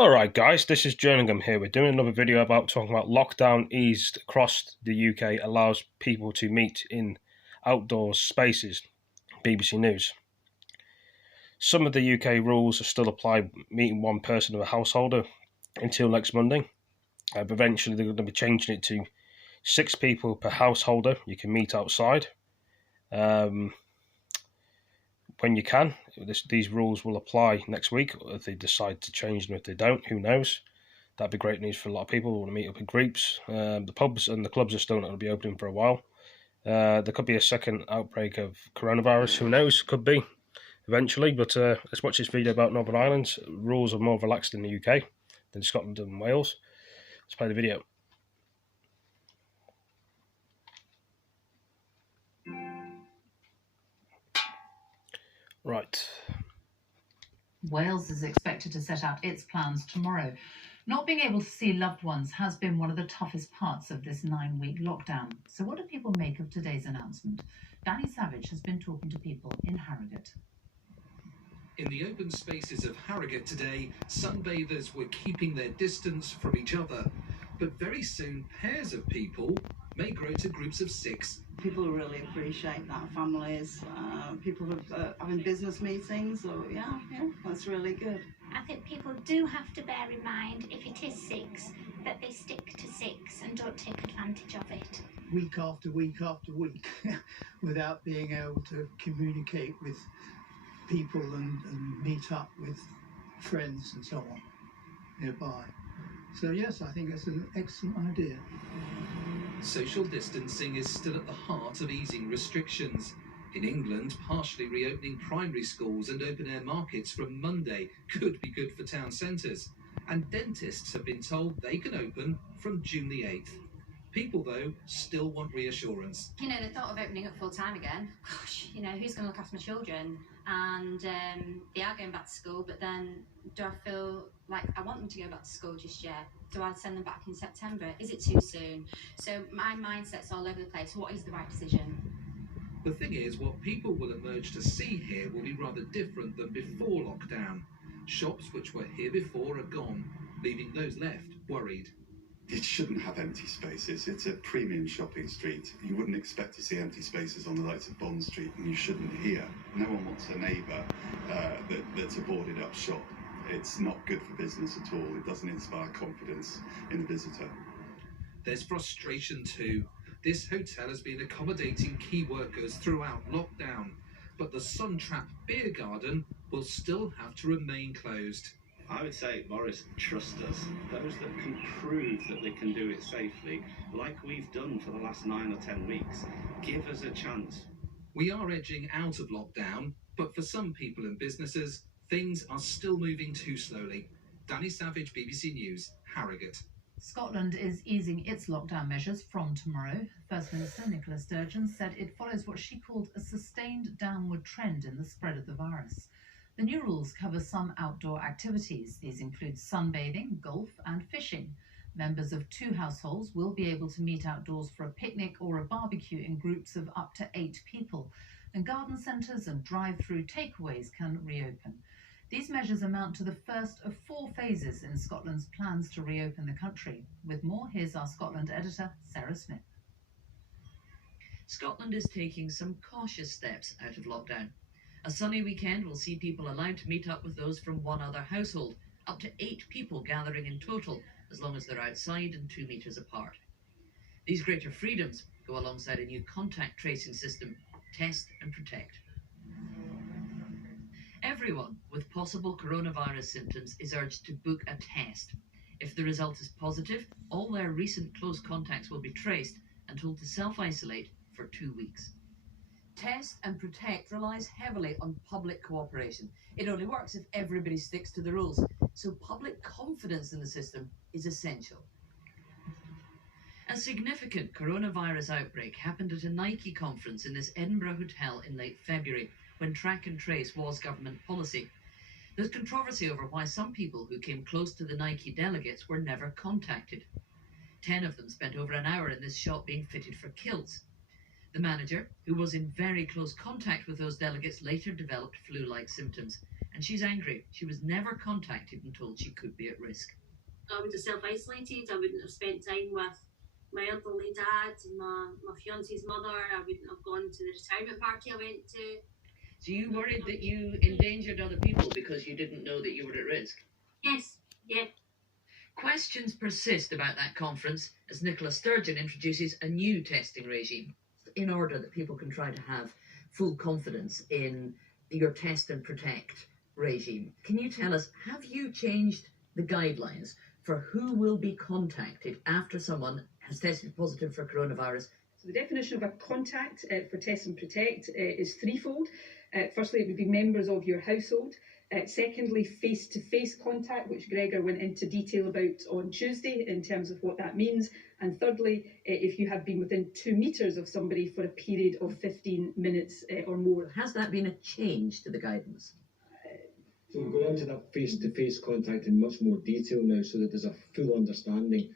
Alright guys, this is Jerningham here. We're doing another video about talking about lockdown eased across the UK allows people to meet in outdoor spaces. BBC News. Some of the UK rules still apply, meeting one person of a householder until next Monday. But eventually they're going to be changing it to 6 people per householder. You can meet outside when you can. These rules will apply next week if they decide to change them. If they don't, who knows? That'd be great news for a lot of people who want to meet up in groups. The pubs and the clubs are still not going to be opening for a while. There could be a second outbreak of coronavirus. Who knows? Could be eventually. But let's watch this video about Northern Ireland. Rules are more relaxed in the UK than Scotland and Wales. Let's play the video. Right. Wales is expected to set out its plans tomorrow. Not being able to see loved ones has been one of the toughest parts of this 9-week lockdown. So what do people make of today's announcement? Danny Savage has been talking to people in Harrogate. In the open spaces of Harrogate today, sunbathers were keeping their distance from each other. But very soon, pairs of people may grow to groups of 6. People really appreciate that, families, people having business meetings, so yeah, that's really good. I think people do have to bear in mind, if it is 6, that they stick to 6 and don't take advantage of it. Week after week after week, without being able to communicate with people and meet up with friends and so on nearby. So yes, I think that's an excellent idea. Social distancing is still at the heart of easing restrictions. In England, partially reopening primary schools and open-air markets from Monday could be good for town centres. And dentists have been told they can open from June the 8th. People, though, still want reassurance. You know, the thought of opening up full time again, gosh, you know, who's going to look after my children? And they are going back to school, but then do I feel like I want them to go back to school just yet? Do I send them back in September? Is it too soon? So my mindset's all over the place. What is the right decision? The thing is, what people will emerge to see here will be rather different than before lockdown. Shops which were here before are gone, leaving those left worried. It shouldn't have empty spaces. It's a premium shopping street. You wouldn't expect to see empty spaces on the likes of Bond Street, and you shouldn't here. No one wants a neighbour that's a boarded up shop. It's not good for business at all. It doesn't inspire confidence in the visitor. There's frustration too. This hotel has been accommodating key workers throughout lockdown, but the Suntrap Beer Garden will still have to remain closed. I would say, Morris, trust us. Those that can prove that they can do it safely, like we've done for the last 9 or 10 weeks, give us a chance. We are edging out of lockdown, but for some people and businesses, things are still moving too slowly. Danny Savage, BBC News, Harrogate. Scotland is easing its lockdown measures from tomorrow. First Minister Nicola Sturgeon said it follows what she called a sustained downward trend in the spread of the virus. The new rules cover some outdoor activities. These include sunbathing, golf and fishing. Members of 2 households will be able to meet outdoors for a picnic or a barbecue in groups of up to 8 people. And garden centres and drive-through takeaways can reopen. These measures amount to the first of 4 phases in Scotland's plans to reopen the country. With more, here's our Scotland editor, Sarah Smith. Scotland is taking some cautious steps out of lockdown. A sunny weekend will see people allowed to meet up with those from one other household, up to 8 people gathering in total, as long as they're outside and 2 metres apart. These greater freedoms go alongside a new contact tracing system, Test and Protect. Everyone with possible coronavirus symptoms is urged to book a test. If the result is positive, all their recent close contacts will be traced and told to self-isolate for 2 weeks. Test and Protect relies heavily on public cooperation. It only works if everybody sticks to the rules, so public confidence in the system is essential. A significant coronavirus outbreak happened at a Nike conference in this Edinburgh hotel in late February, when track and trace was government policy. There's controversy over why some people who came close to the Nike delegates were never contacted. 10 of them spent over an hour in this shop being fitted for kilts. The manager, who was in very close contact with those delegates, later developed flu-like symptoms, and she's angry. She was never contacted and told she could be at risk. I would have self-isolated. I wouldn't have spent time with my elderly dad, my fiance's mother. I wouldn't have gone to the retirement party I went to. So you worried that you endangered other people because you didn't know that you were at risk? Yes, yeah. Questions persist about that conference as Nicola Sturgeon introduces a new testing regime in order that people can try to have full confidence in your test and protect regime. Can you tell us, have you changed the guidelines for who will be contacted after someone has tested positive for coronavirus? So the definition of a contact for test and protect is threefold. Firstly, it would be members of your household. Secondly, face-to-face contact, which Gregor went into detail about on Tuesday in terms of what that means. And thirdly, if you have been within 2 metres of somebody for a period of 15 minutes or more. Has that been a change to the guidance? So we're going into that face-to-face contact in much more detail now so that there's a full understanding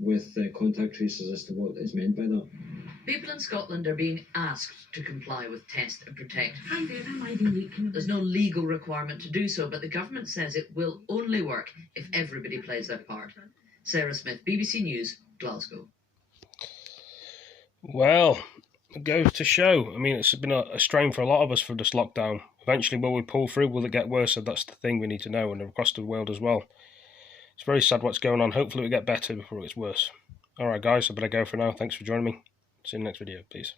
with contact tracers as to what is meant by that. People in Scotland are being asked to comply with test and protect. There's no legal requirement to do so, but the government says it will only work if everybody plays their part. Sarah Smith, BBC News, Glasgow. Well, it goes to show. I mean, it's been a strain for a lot of us for this lockdown. Eventually, will we pull through? Will it get worse? So that's the thing we need to know, and across the world as well. It's very sad what's going on. Hopefully, it will get better before it gets worse. All right, guys, I better go for now. Thanks for joining me. See you in the next video. Peace.